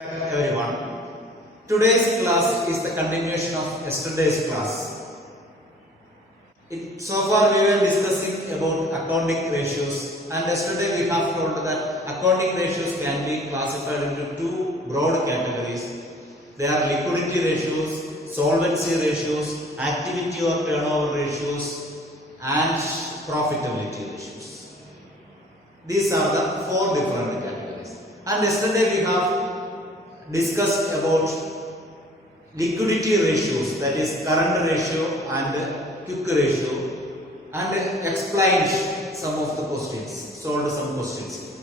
Everyone. Today's class is the continuation of yesterday's class. So far we were discussing about accounting ratios, and yesterday we have told that accounting ratios can be classified into two broad categories. They are liquidity ratios, solvency ratios, activity or turnover ratios, and profitability ratios. These are the four different categories. And yesterday we have discussed about liquidity ratios, that is current ratio and quick ratio, and explained some of the questions, solved some questions.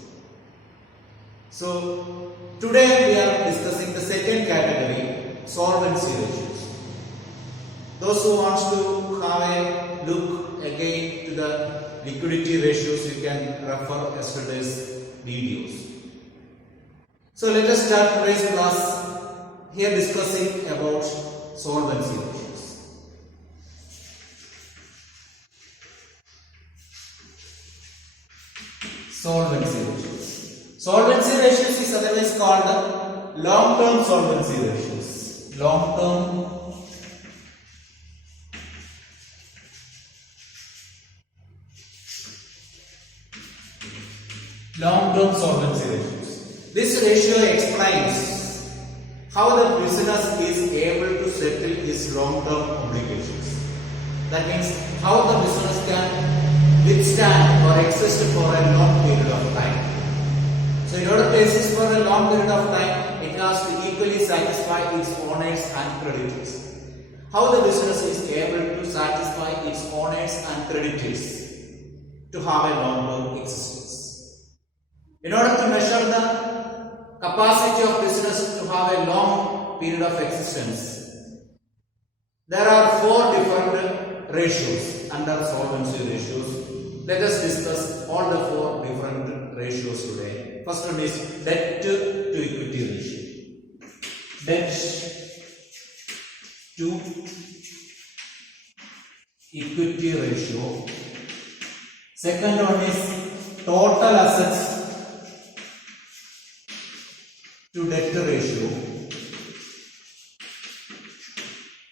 So today we are discussing the second category, solvency ratios. Those who want to have a look again to the liquidity ratios, you can refer yesterday's videos. So let us start today's class here discussing about solvency ratios. Solvency ratios. Solvency ratios is otherwise called long-term solvency ratios. Long-term solvency ratios. This ratio explains how the business is able to settle its long-term obligations. That means how the business can withstand or exist for a long period of time. So in order to exist for a long period of time, it has to equally satisfy its owners and creditors. How the business is able to satisfy its owners and creditors to have a long-term existence. In order to measure the capacity of business to have a long period of existence, there are four different ratios under solvency ratios. Let us discuss all the four different ratios today. First one is debt to equity ratio. Debt to equity ratio. Second one is total assets to debt ratio.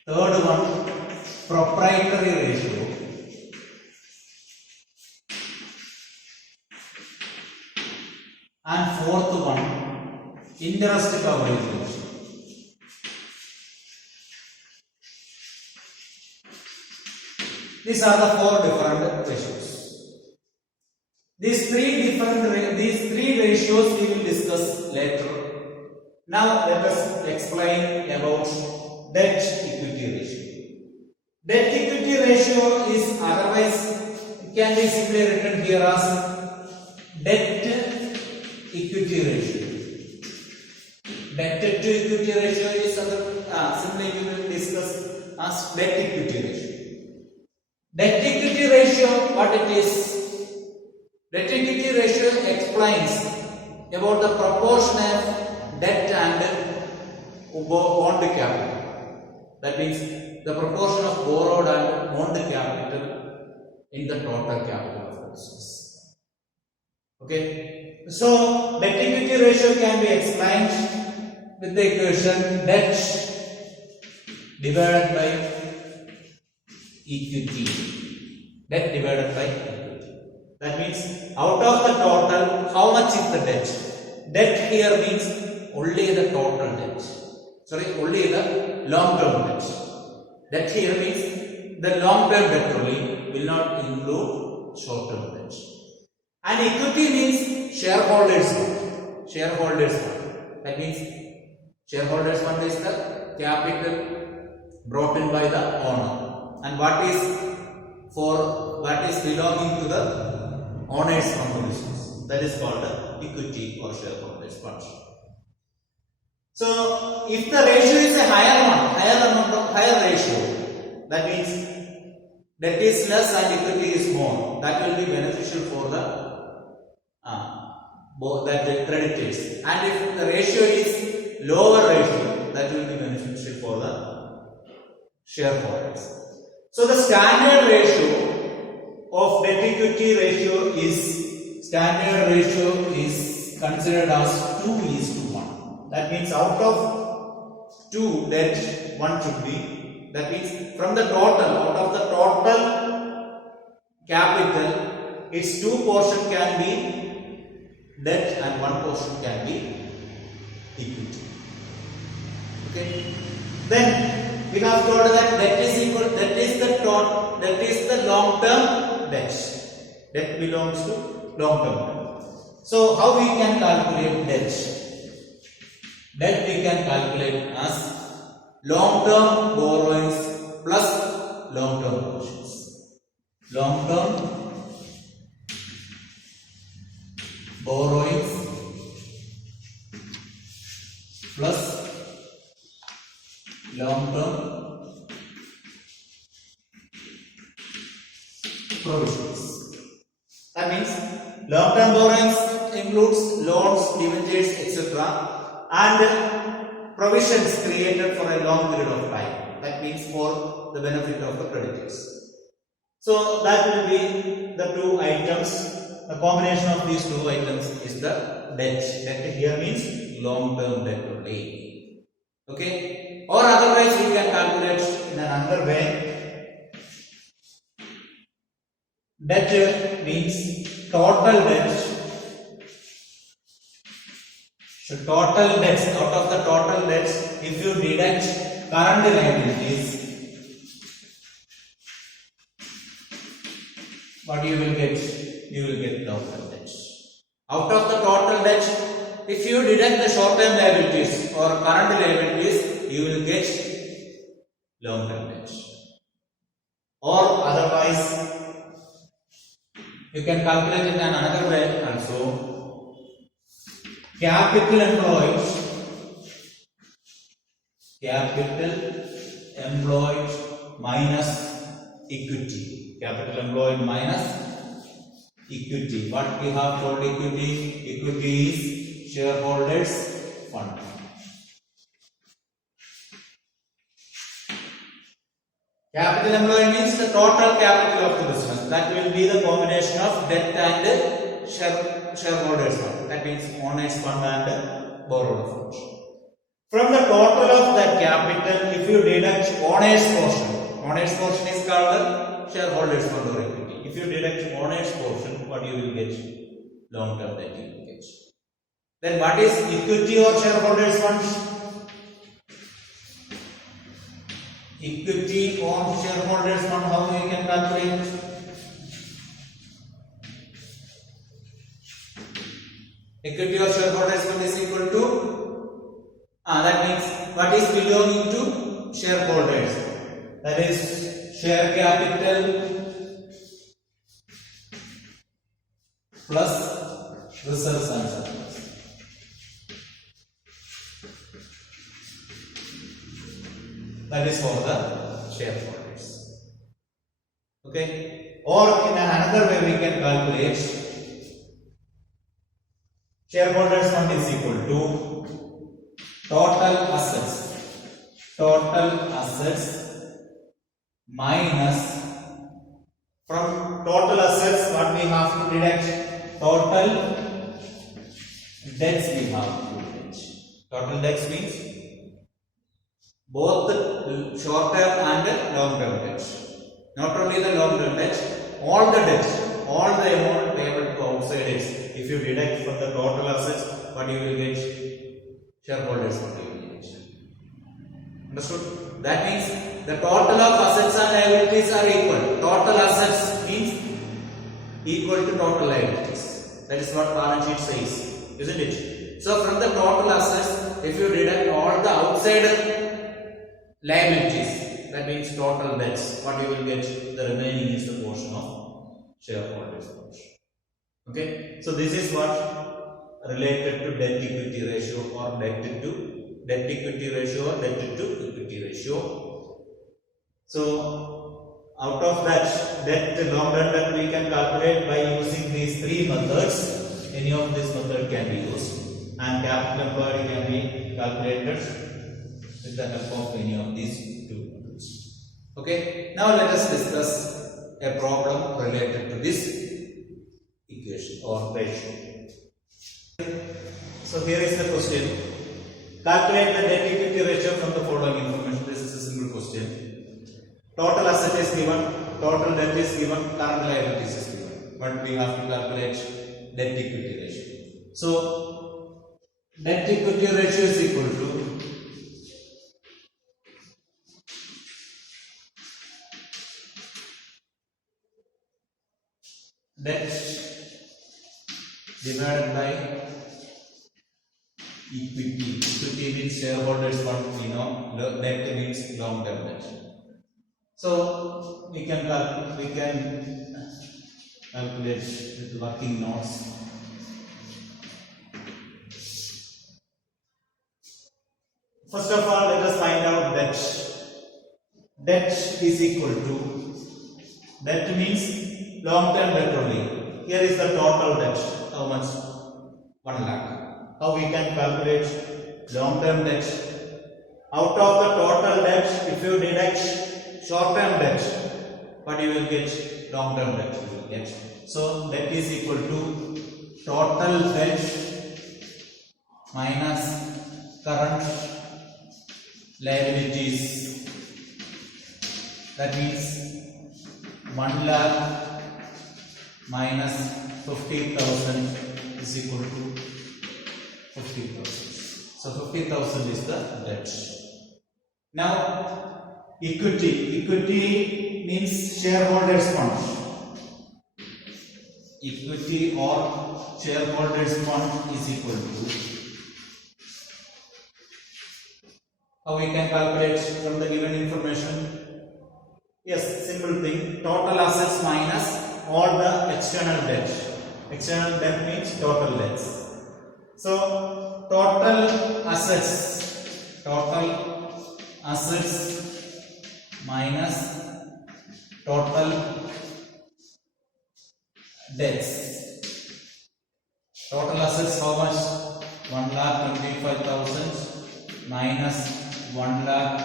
Third one, proprietary ratio. And fourth one, interest coverage ratio. These are the four different ratios. These three ratios we will discuss later. Now let us explain about debt equity ratio. Debt equity ratio is otherwise can be simply written here as debt equity ratio. Debt to equity ratio is simply we will discuss as debt equity ratio. Debt equity ratio, what it is? Debt equity ratio explains about the proportion of debt and bond capital. That means the proportion of borrowed and bond capital in the total capital of the business. Okay. So debt equity ratio can be explained with the equation debt divided by equity. Debt divided by equity. That means out of the total, how much is the debt? Debt here means only the total debt. Only the long-term debt. Debt here means the long-term debt only, will not include short-term debt. And equity means shareholders fund. Shareholders fund. That means shareholders fund is the capital brought in by the owner. And what is belonging to the owners of the business. That is called the equity or shareholders fund. So, if the ratio is a higher ratio, that means debt is less and equity is more. That will be beneficial for the creditors. And if the ratio is lower ratio, that will be beneficial for the shareholders. So, the standard ratio of debt equity ratio is considered as 2:1. That means out of 2 debt 1 should be. That means from the total, out of the total capital, its 2 portion can be debt and 1 portion can be equity. Okay. Then we have told that debt is equal. That is the long-term debt. Debt belongs to long-term. So how we can calculate debt? Debt we can calculate as long-term borrowings plus long-term portions. Long-term borrowings plus long-term provisions. That means long-term borrowings includes loans, debentures, etc. and provisions created for a long period of time. That means for the benefit of the creditors. So that will be the 2 items. The combination of these 2 items is the debt. Debt here means long-term debt only. Okay. Or otherwise we can calculate in another way. Debt means total debt. So total debts, out of the total debts, if you deduct current liabilities, what you will get? You will get long-term debts. Out of the total debt, if you deduct the short-term liabilities or current liabilities, you will get long-term debts. Or otherwise, you can calculate it in another way also. Capital employed minus equity. Capital employed minus equity. What we have told equity? Equity is shareholders' fund. Capital employed means the total capital of the business. That will be the combination of debt and shareholders fund. That means owners fund and borrower fund. From the total of that capital, if you deduct owners portion is called shareholders fund or equity. If you deduct owners portion, what you will get? Long-term debt you will get. Then what is equity or shareholders fund? Equity or shareholders fund, how we can calculate? Equity or shareholders fund is equal to, that means what is belonging to shareholders? That is share capital plus reserves and surplus. That is for the shareholders. Okay. Or in another way we can calculate shareholders fund is equal to total assets minus, from total assets what we have to deduct? Total debts we have to deduct. Total debts means both the short term and long term debts. Not only the long term debts, all the debts, all the amount payable to outsiders. If you deduct from the total assets, what you will get? Shareholders fund you will get. Understood? That means the total of assets and liabilities are equal. Total assets means equal to total liabilities. That is what balance sheet says, isn't it? So from the total assets, if you deduct all the outside liabilities, that means total debts, what you will get? The remaining is the portion of shareholders portion. Okay, so this is what related to debt equity ratio or debt equity ratio or debt to equity ratio. So out of that debt, long term debt we can calculate by using these 3 methods. Any of this method can be used, and capital employed can be calculated with the help of any of these 2 methods. Okay, now let us discuss a problem related to this equation or ratio. So here is the question. Calculate the debt equity ratio from the following information. This is a simple question. Total asset is given, total debt is given, current liabilities is given. But we have to calculate debt equity ratio. So, debt equity ratio is equal to debt divided by equity. Equity means shareholders fund, we know. Debt means long term debt. So we can calculate with working notes. First of all, let us find out debt. Debt is equal to, debt means long term debt only. Here is the total debt. How much? 1 lakh. How we can calculate long term debt? Out of the total debt, if you deduct short term debt, what you will get? Long term debt you will get. So debt is equal to total debt minus current liabilities. That means 1 lakh minus 50,000 is equal to 50,000. So 50,000 is the debt. Now equity. Equity means shareholders fund. Equity or shareholders fund is equal to. How we can calculate from the given information? Yes, simple thing. Total assets minus all the external debt. External debt means total debts. So total assets minus total debts. Total assets how much? 1,25,000 minus 1 lakh.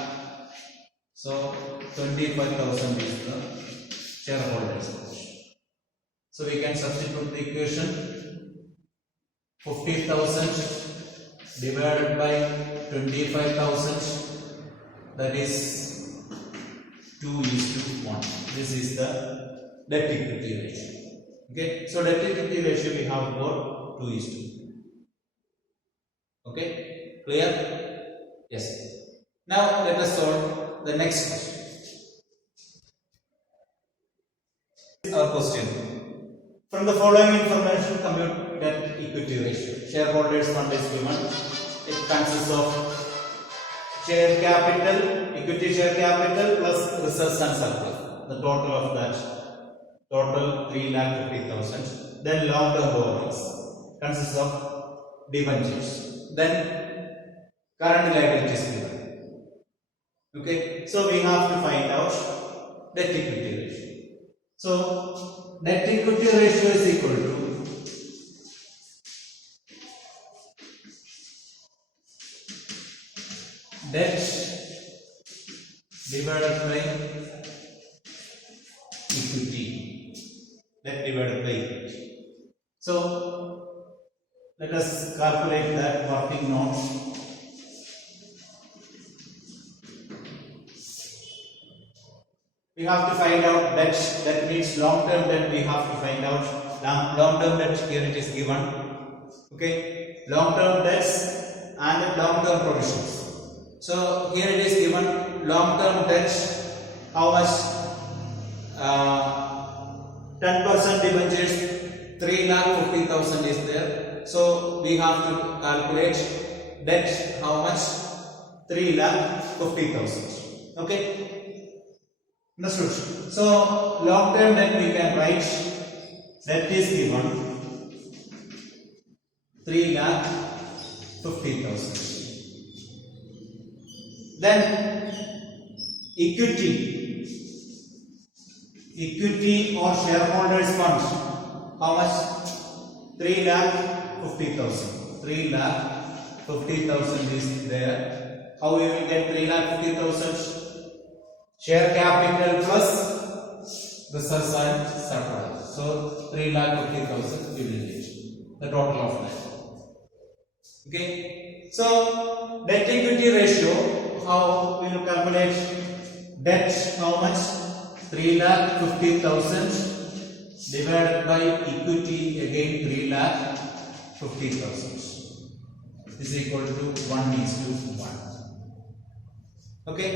So 25,000 is the shareholders. So we can substitute the equation. 50,000 divided by 25,000, that is 2:1. This is the debt equity ratio. Okay, so debt equity ratio we have got 2:2. Okay, clear? Yes. Now let us solve the next question. Our question. From the following information, compute debt equity ratio. Shareholders fund is given. It consists of share capital, equity share capital plus reserves and surplus. The total of that, total 3,50,000. Then long term borrowings consists of debentures. Then current liabilities given. Okay, so we have to find out debt equity ratio. So debt equity ratio is equal to debt divided by equity. Debt divided by equity. So let us calculate that working note. We have to find out debt. That means long term debt. We have to find out long term debt. Here it is given. Okay, long term debts and long term provisions. So here it is given long term debt. How much? 10% debentures. 3,50,000 is there. So we have to calculate debt. How much? 3,50,000. Okay. Understood. So long term debt we can write, debt is given 3,50,000. Then equity or shareholders fund, how much? 3,50,000. 3,50,000 is there. How we will get 3,50,000? Share capital plus reserves and surplus. So 3,50,000 we will get the total of that. Okay. So debt equity ratio, how we will calculate debt? How much? 3,50,000 divided by equity, again 3,50,000 is equal to 1:1. Okay,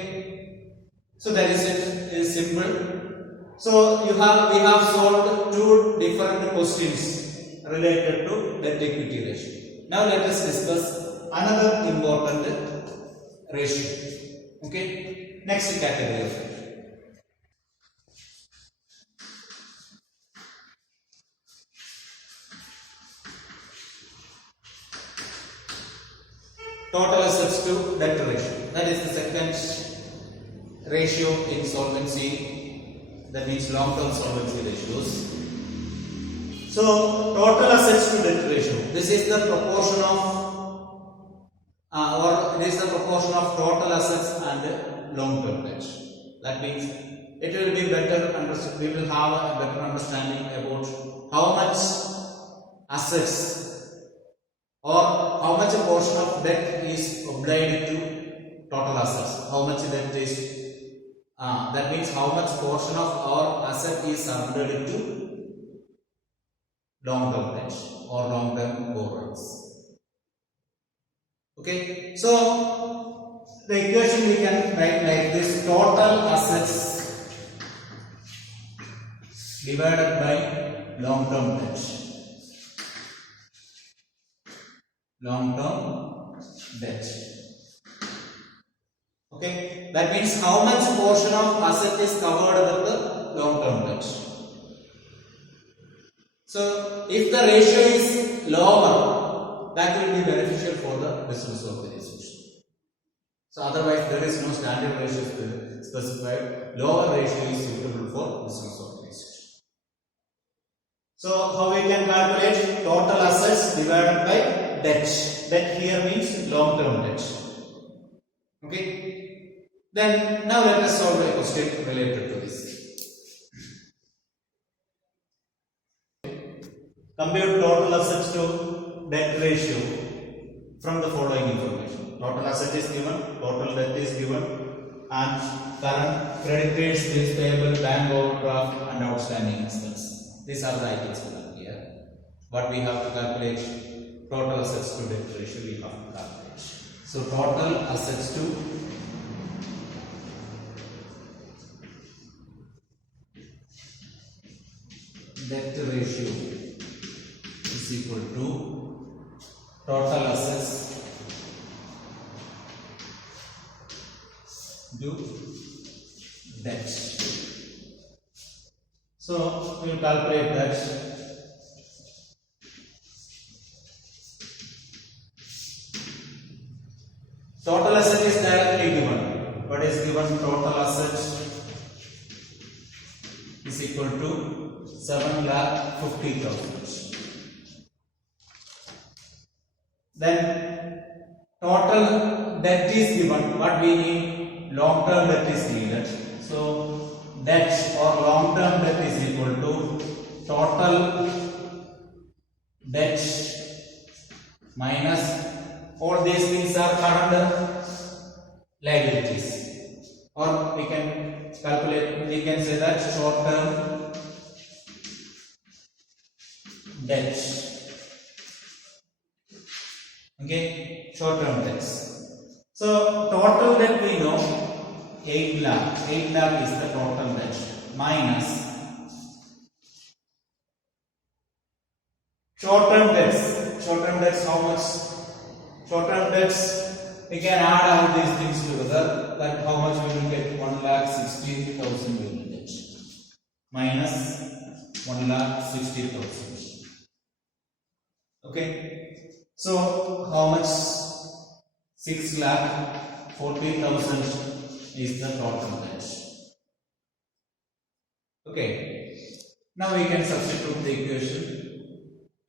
so that is it. Is simple. So we have solved two different questions related to debt equity ratio. Now let us discuss another important ratio. Okay, next category. Total assets to debt ratio. That is the second ratio in solvency. That means long-term solvency ratios. So total assets to debt ratio. This is the proportion of, total assets and long-term debt. That means it will be better. We will have a better understanding about how much assets or how much a portion of debt is obliged to total assets. How much debt is, that means how much portion of our asset is surrendered to long-term debt or long-term borrowings. Okay, so the equation we can write like this: total assets divided by long-term debt. Long-term debt. Okay, that means how much portion of asset is covered with the long-term debt. So if the ratio is lower, that will be beneficial for the business organization. So otherwise there is no standard ratio specified. Lower ratio is suitable for business organization. So how we can calculate total assets divided by debt. Debt here means long-term debt. Okay. Then now let us solve a question related to this. Compute total assets to debt ratio from the following information. Total asset is given, total debt is given, and current creditors, bills payable, bank overdraft, and outstanding expense. These are the items here. What we have to calculate: total assets to debt ratio we have to calculate. So total assets to debt ratio is equal to total assets to debt. So we will calculate that. Total asset is directly given. What is given? Total asset is equal to 7,50,000. Then total debt is given. What we need? Long-term debt is needed. So debt or long-term debt is equal to total debt minus all these things are current liabilities, or we can calculate, we can say that short-term debt. Okay, short-term debts. So total debt we know 8 lakh. 8 lakh is the total debt minus short-term debts. Short-term debts how much? Short-term debts, we can add all these things together. That how much we will get? 1,60,000 we will get minus 1,60,000. Okay, so how much? 6,40,000 is the total debt. Okay, now we can substitute the equation.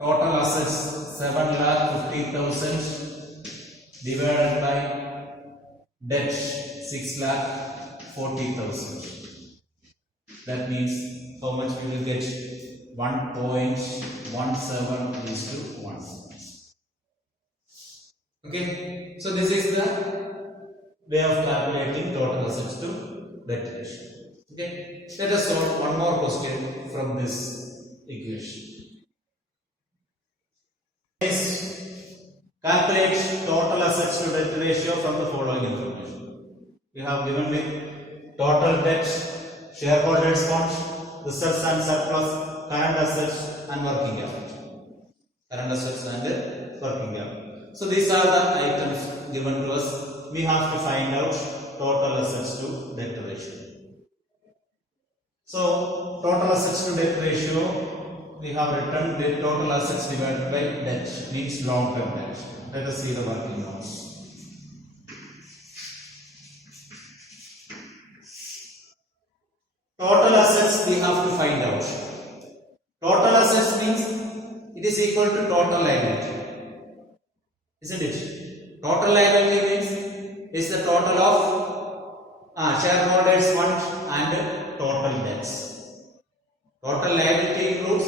Total assets 7,50,000 divided by debt 6,40,000. That means how much we will get? 1.17 is to 1. Okay, so this is the way of calculating total assets to debt ratio. Okay, let us solve one more question from this equation. Calculate total assets to debt ratio from the following information. We have given me total debt, shareholders' funds, reserves and surplus, current assets and working capital. Current assets and working capital. So these are the items given to us. We have to find out total assets to debt ratio. So total assets to debt ratio, we have written the total assets divided by debt, means long term debt. Let us see the working notes. Total assets we have to find out. Total assets means it is equal to total liability, isn't it? Total liability means is the total of shareholders' funds and total debts. Total liability includes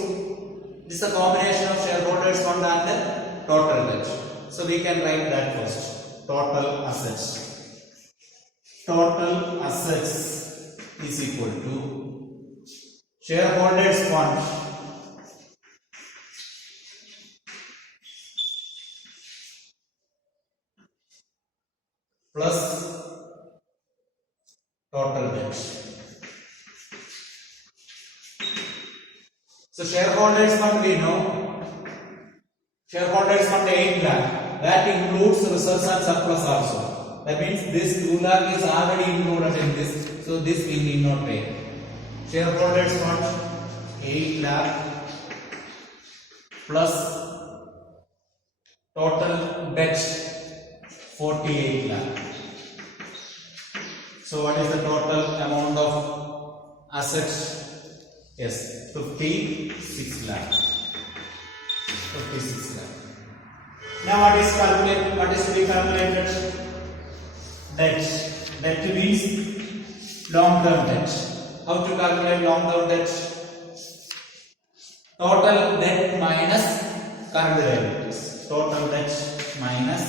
this is a combination of shareholders' fund and total debt. So we can write that first. Total assets. Total assets is equal to shareholders' fund plus total debt. So shareholders' fund we know. Shareholders' fund 8 lakh. That includes reserves and surplus also. That means this 2 lakh is already included in this. So this we need not pay. Shareholders' fund 8 lakh plus total debt 48 lakh. So what is the total amount of assets? Yes, 56 lakh. 56 lakh. Now what is calculated? What is to be calculated? Debt. Debt means long-term debt. How to calculate long-term debt? Total debt minus current liabilities. Total debt minus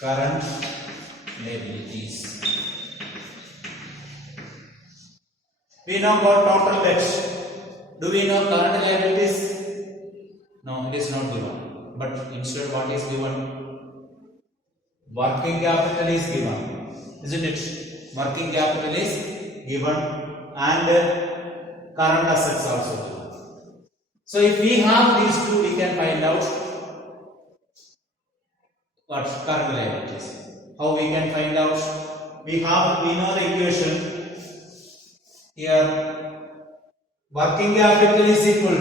current liabilities. We know about total debt. Do we know current liabilities? No, it is not given. But instead what is given? Working capital is given. Isn't it? Working capital is given and current assets also given. So if we have these two, we can find out what current liabilities. How we can find out? We know the equation here. Working capital is equal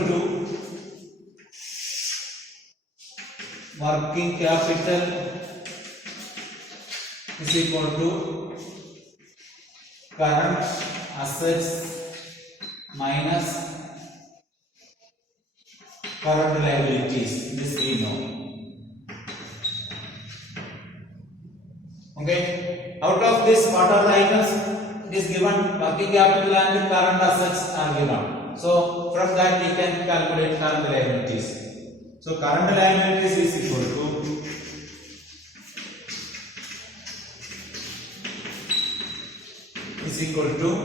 to current assets minus current liabilities. This we know. Okay. Out of this, what are the items? It is given working capital and current assets are given. So from that we can calculate current liabilities. So current liabilities is equal to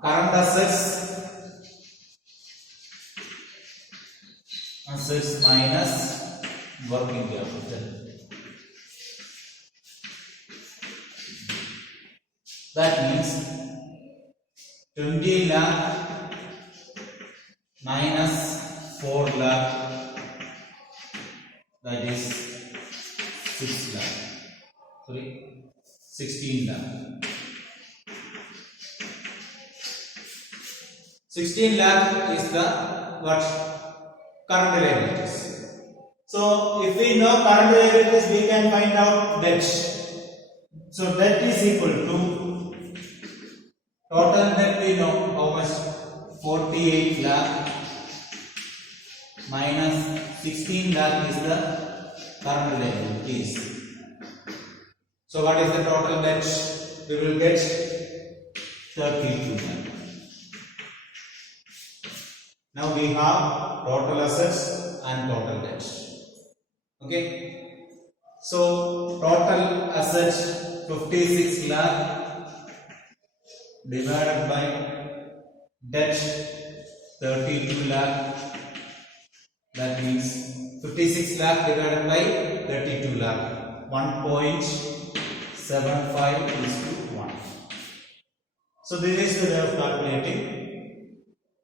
current assets minus working capital. That means 20 lakh minus 4 lakh, that is 6 lakh. Sorry, 16 lakh. 16 lakh is the what? Current liabilities. So if we know current liabilities, we can find out debt. So debt is equal to total debt. We know how much? 48 lakh minus 16 lakh is the current liabilities. So what is the total debt? We will get 32 lakh. Now we have total assets and total debt. Okay. So total assets 56 lakh divided by debt 32 lakh. That means 56 lakh divided by 32 lakh. 1.75 is to 1. So this is the way of calculating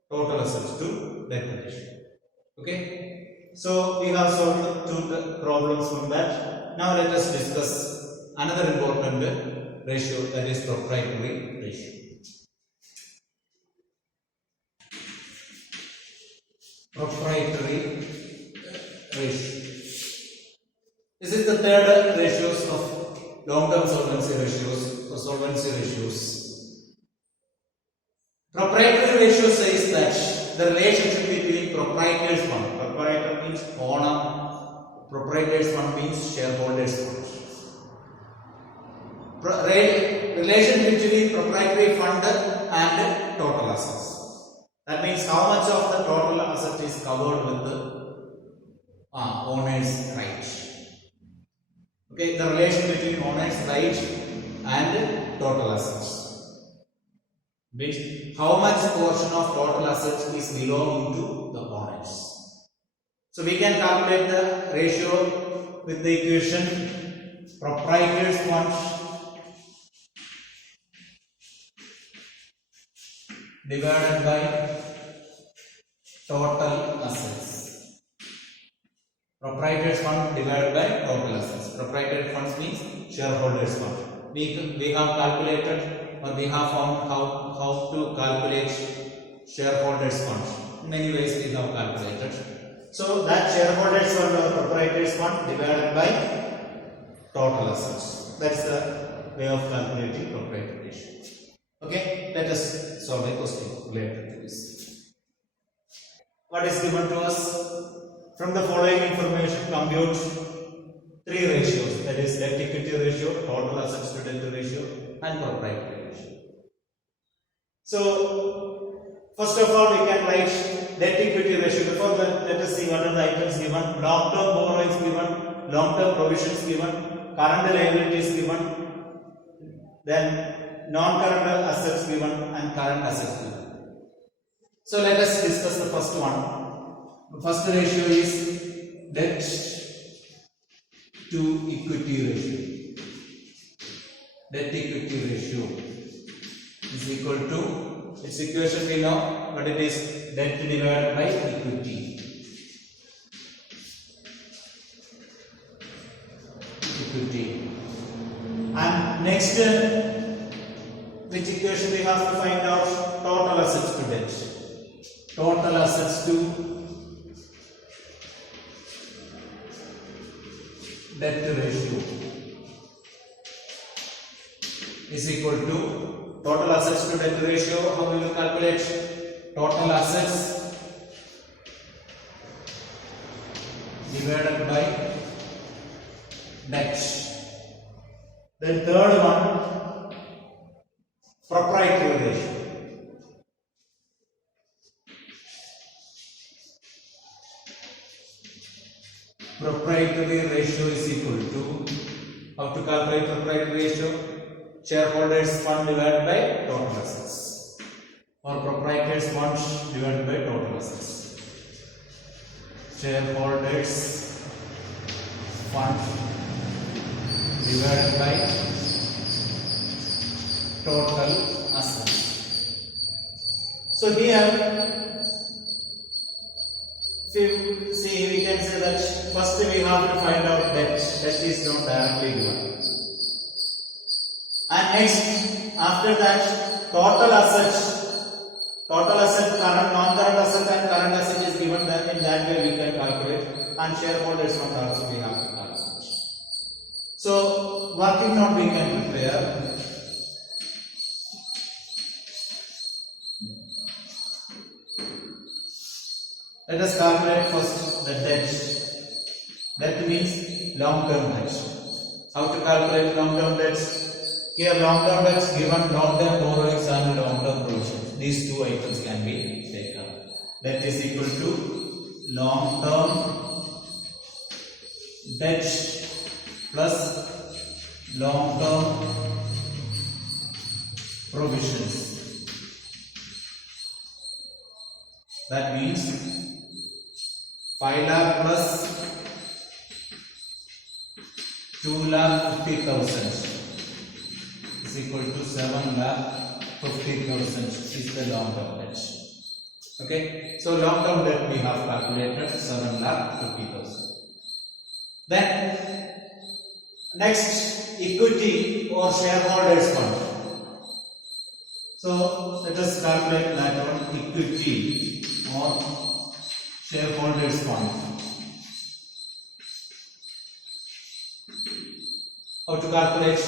total assets to debt ratio. Okay. So we have solved two problems from that. Now let us discuss another important ratio, that is proprietary ratio. Proprietary ratio. This is the third ratios of long-term solvency ratios or solvency ratios. Proprietary ratio says that the relationship between proprietors fund, proprietor means owner, proprietors fund means shareholders fund. Relation between proprietary fund and total assets. That means how much of the total asset is covered with the owner's right. Okay, the relation between owner's right and total assets. Means how much portion of total assets is belonging to the owners. So we can calculate the ratio with the equation proprietors fund divided by total assets. Proprietors fund divided by total assets. Proprietary funds means shareholders fund. We have calculated, or we have found how to calculate shareholders fund. In many ways we have calculated. So that shareholders fund or proprietors fund divided by total assets. That's the way of calculating proprietary ratio. Okay, let us solve a question related to this. What is given to us? From the following information, compute three ratios, that is debt equity ratio, total assets to debt ratio, and proprietary ratio. So first of all, we can write debt equity ratio. Before that, let us see what are the items given. Long-term borrowings given, long-term provisions given, current liabilities given, then non-current assets given, and current assets given. So let us discuss the first one. The first ratio is debt to equity ratio. Debt equity ratio is equal to, its equation we know, but it is debt divided by equity. Equity. And next, which equation we have to find out? Total assets to debt. Total assets to debt ratio is equal to total assets to debt ratio. How we will calculate? Total assets divided by debt. Then third one, proprietary ratio. Proprietary ratio is equal to, how to calculate proprietary ratio? Shareholders fund divided by total assets, or proprietors fund divided by total assets. Shareholders fund divided by total assets. So here, see, we can say that first we have to find out debt. Debt is not directly given. And next, after that, total assets. Total asset, current, non-current asset and current asset is given. Then in that way we can calculate. And shareholders fund also we have to calculate. So, working note we can prepare. Let us calculate first the debt. Debt means long-term debt. How to calculate long-term debts? Here long-term debts given long-term borrowings and long-term provisions. These two items can be taken. that is equal to long term debt plus long term provisions. That means 5 lakh plus 2,50,000 is equal to 7,50,000 is the long term debt. Okay, so long term debt we have calculated 7,50,000. Then next, equity or shareholders fund. So let us calculate that one, equity or shareholders fund. How to calculate?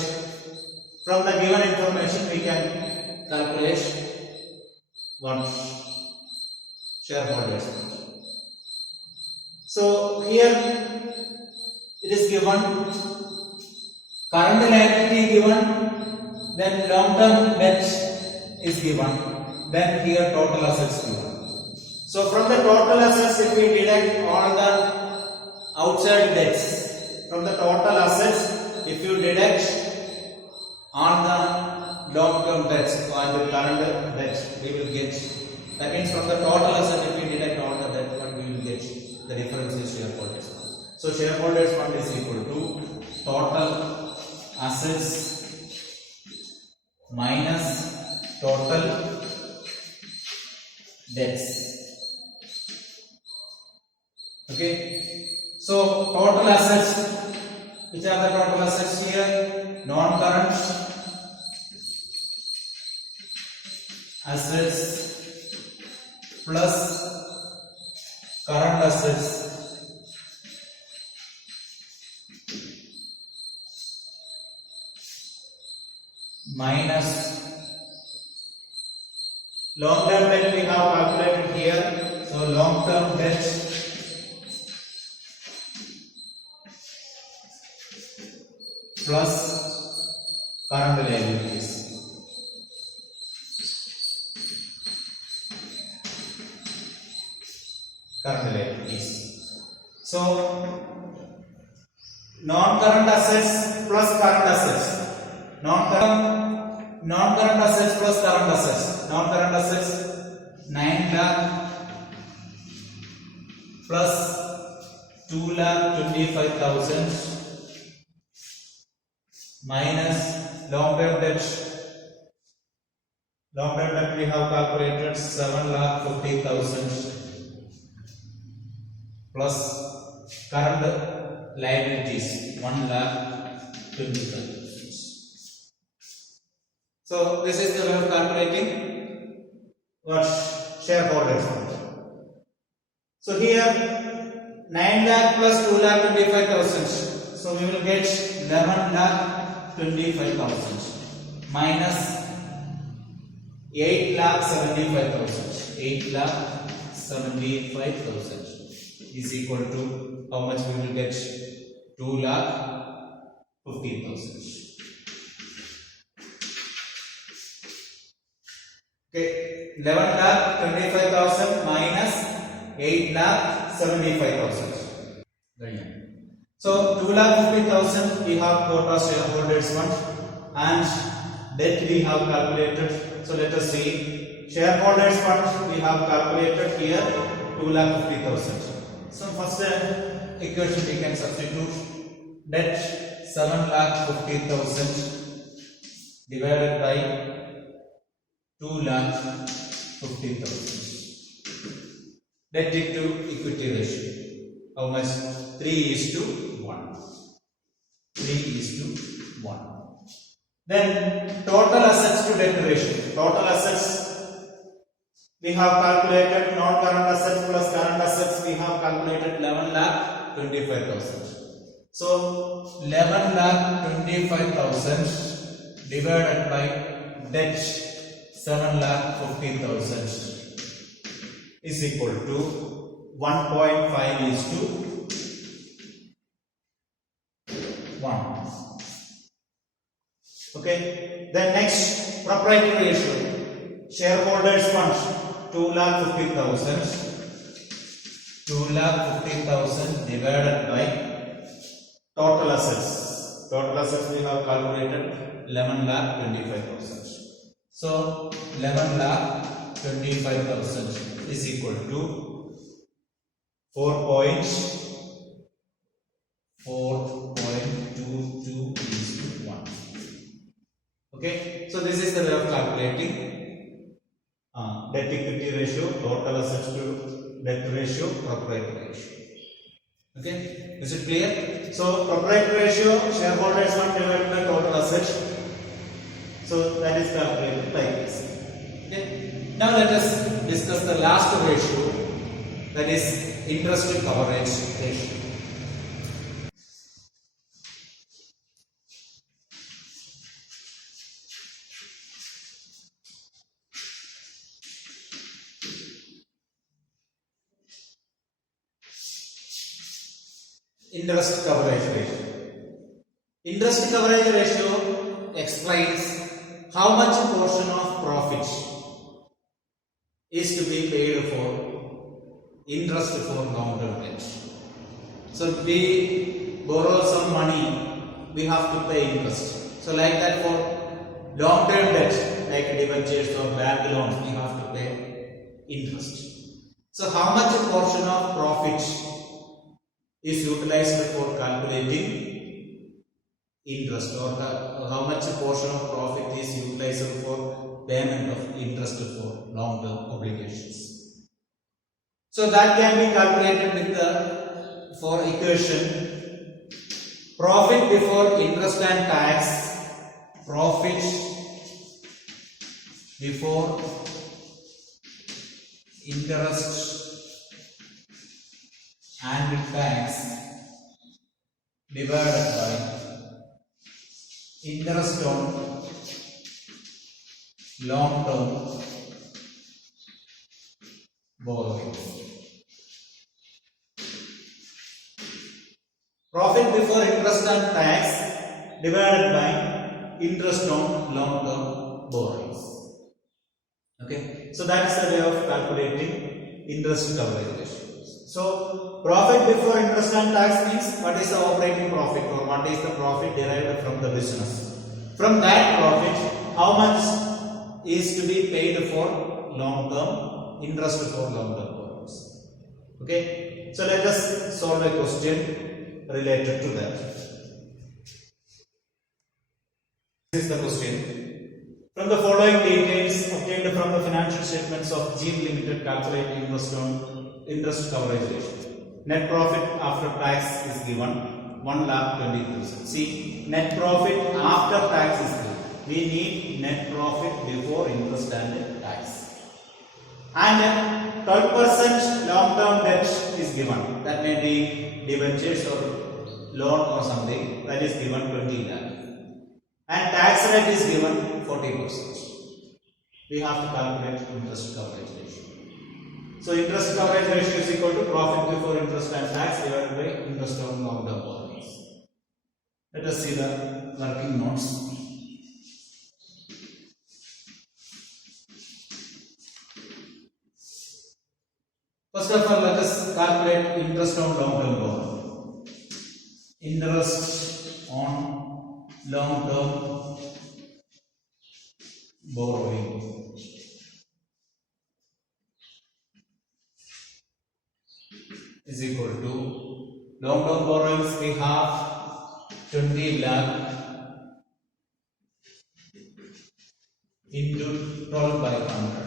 From the given information we can calculate what shareholders fund. So here it is given current liability given, then long term debt is given, then here total assets given. So from the total assets, if we deduct all the outside debts, from the total assets, if you deduct all the long term debts and the current debts, we will get, that means from the total asset, if we deduct all the debt, we will get the difference is shareholders fund. So shareholders fund is equal to total assets minus total debts. Okay, so total assets, which are the total assets here? Non-current assets plus current assets minus long term debt we have calculated here. So long term debt plus current liabilities. Current liabilities. So non-current assets plus current assets. Non-current assets plus current assets. Non-current assets 9 lakh plus 2,25,000 minus long-term debt. Long-term debt we have calculated 7,50,000 plus current liabilities 1,20,000. So this is the way of calculating what shareholders fund. So here 9 lakh plus 2,25,000. So we will get 11,25,000 minus 8,75,000. 8,75,000 is equal to how much we will get? 2,50,000. Okay, 11,25,000 minus 8,75,000. So 2,50,000 we have got as shareholders fund and debt we have calculated. So let us see, shareholders fund we have calculated here 2,50,000. So first equation we can substitute debt 7,50,000 divided by 2,50,000. Debt to equity ratio. How much? 3:1. 3:1. Then total assets to debt ratio. Total assets we have calculated non-current assets plus current assets. We have calculated 11,25,000. So 11,25,000 divided by debt 7,50,000 is equal to 1.5:1. Okay. Then next, proprietary ratio. Shareholders fund 2,50,000. 2,50,000 divided by total assets. Total assets we have calculated 11,25,000. So 11,25,000 is equal to 4.22:1. Okay, so this is the way of calculating debt equity ratio, total assets to debt ratio, proprietary ratio. Okay, is it clear? So proprietary ratio, shareholders fund divided by total assets. So that is calculated like this. Okay, now let us discuss the last ratio, that is interest coverage ratio. Interest coverage ratio. Interest coverage ratio explains how much portion of profit is to be paid for interest for long-term debt. So we borrow some money, we have to pay interest. So like that for long-term debt, like debentures or bank loans, we have to pay interest. So how much portion of profit is utilized for calculating interest, or how much portion of profit is utilized for payment of interest for long-term obligations. So that can be calculated with the equation profit before interest and tax, profit before interest and tax divided by interest on long-term borrowings. Profit before interest and tax divided by interest on long-term borrowings. Okay, so that is the way of calculating interest coverage ratio. So profit before interest and tax means what is the operating profit, or what is the profit derived from the business. From that profit, how much is to be paid for long-term interest for long-term borrowings. Okay, so let us solve a question related to that. This is the question. From the following details obtained from the financial statements of GM Limited, calculate interest coverage ratio. Net profit after tax is given 1,20,000. See, net profit after tax is given. We need net profit before interest and tax. And 12% long-term debt is given. That may be debentures or loan or something. That is given 20 lakh. And tax rate is given 40%. We have to calculate interest coverage ratio. So interest coverage ratio is equal to profit before interest and tax divided by interest on long-term borrowings. Let us see the working notes. First of all, let us calculate interest on long-term borrowing. Interest on long-term borrowing is equal to long-term borrowings. We have 20 lakh into 12 by 100.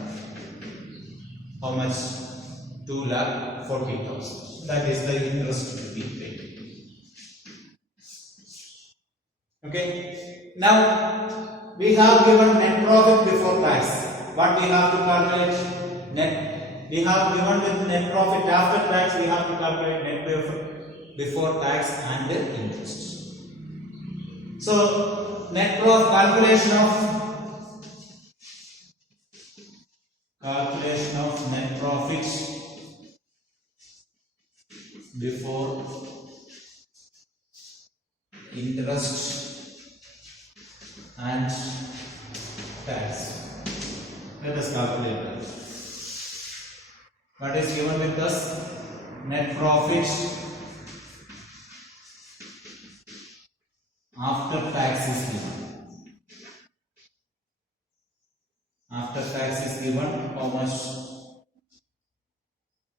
How much? 2,40,000. That is the interest to be paid. Okay. Now we have given net profit before tax. What we have to calculate? Net. We have given with net profit after tax. We have to calculate net profit before tax and interest. So net profit calculation of net profits before interest and tax. Let us calculate that. What is given with us? Net profit after tax is given. After tax is given, how much?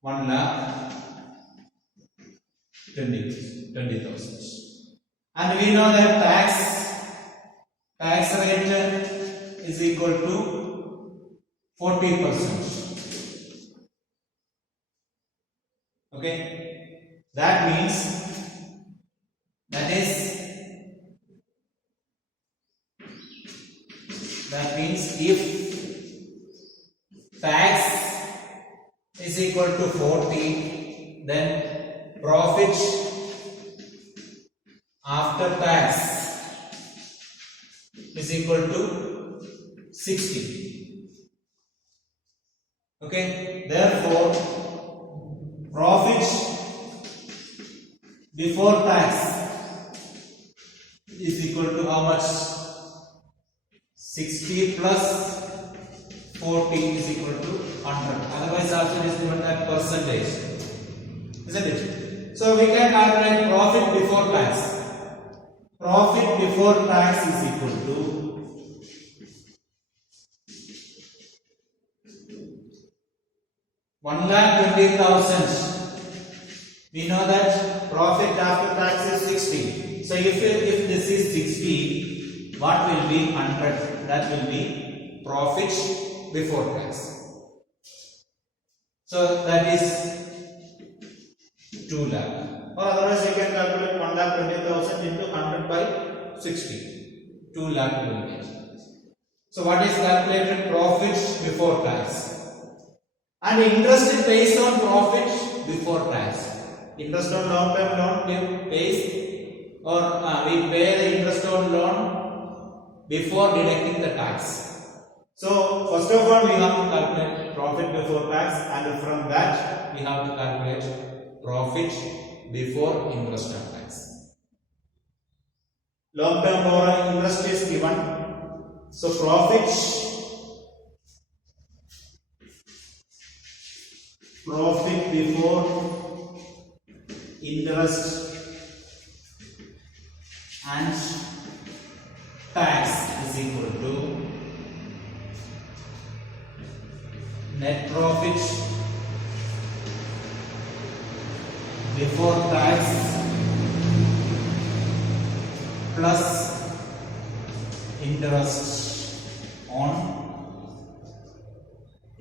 1,20,000. And we know that tax rate is equal to 40%. Okay, that means if tax is equal to 40, then profit after tax is equal to 60. Okay, therefore profit before tax is equal to how much? 60 plus 40 is equal to 100. Otherwise option is given that percentage, isn't it? So we can calculate profit before tax. Profit before tax is equal to 1,20,000. We know that profit after tax is 60. So if this is 60, what will be 100? That will be profit before tax. So that is 2 lakh. Or otherwise you can calculate 1,20,000 into 100 by 60. 2 lakh will get. So what is calculated? Profit before tax. And interest is based on profit before tax. Interest on long term loan we pay the interest on loan before deducting the tax. So first of all we have to calculate profit before tax, and from that we have to calculate profit before interest on tax. Long term borrowing interest is given. So profit before interest and tax is equal to net profit before tax plus interest on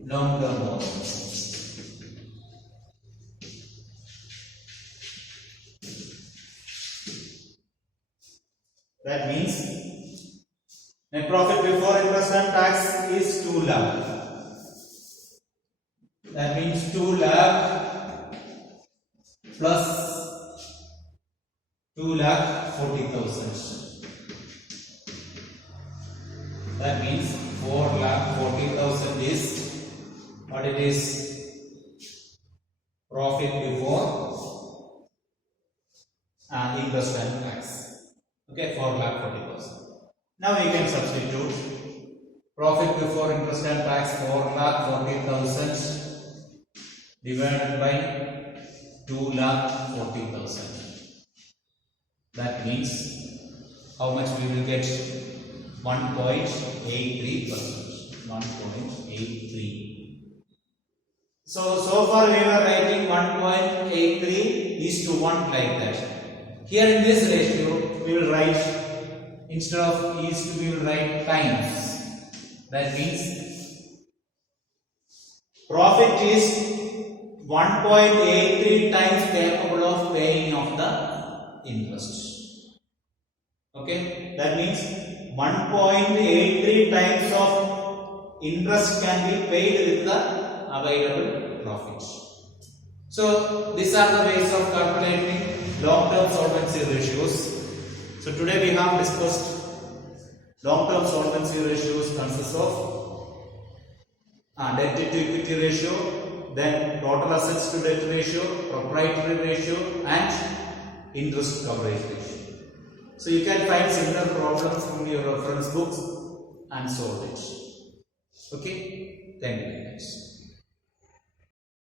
long term borrowings. That means net profit before interest and tax is 2 lakh. That means 2 lakh plus 2,40,000. That means 4,40,000 is what it is? Profit before interest and tax. Okay, 4,40,000. Now we can substitute profit before interest and tax 4,40,000 divided by 2,40,000. That means how much we will get? 1.83%. 1.83. So far we were writing 1.83:1 like that. Here in this ratio we will write, instead of is to we will write times. That means profit is 1.83 times capable of paying off the interest. Okay, that means 1.83 times of interest can be paid with the available profit. So these are the ways of calculating long-term solvency ratios. So today we have discussed long-term solvency ratios consists of debt to equity ratio, then total assets to debt ratio, proprietary ratio, and interest coverage ratio. So you can find similar problems from your reference books and solve it. Okay, thank you very much.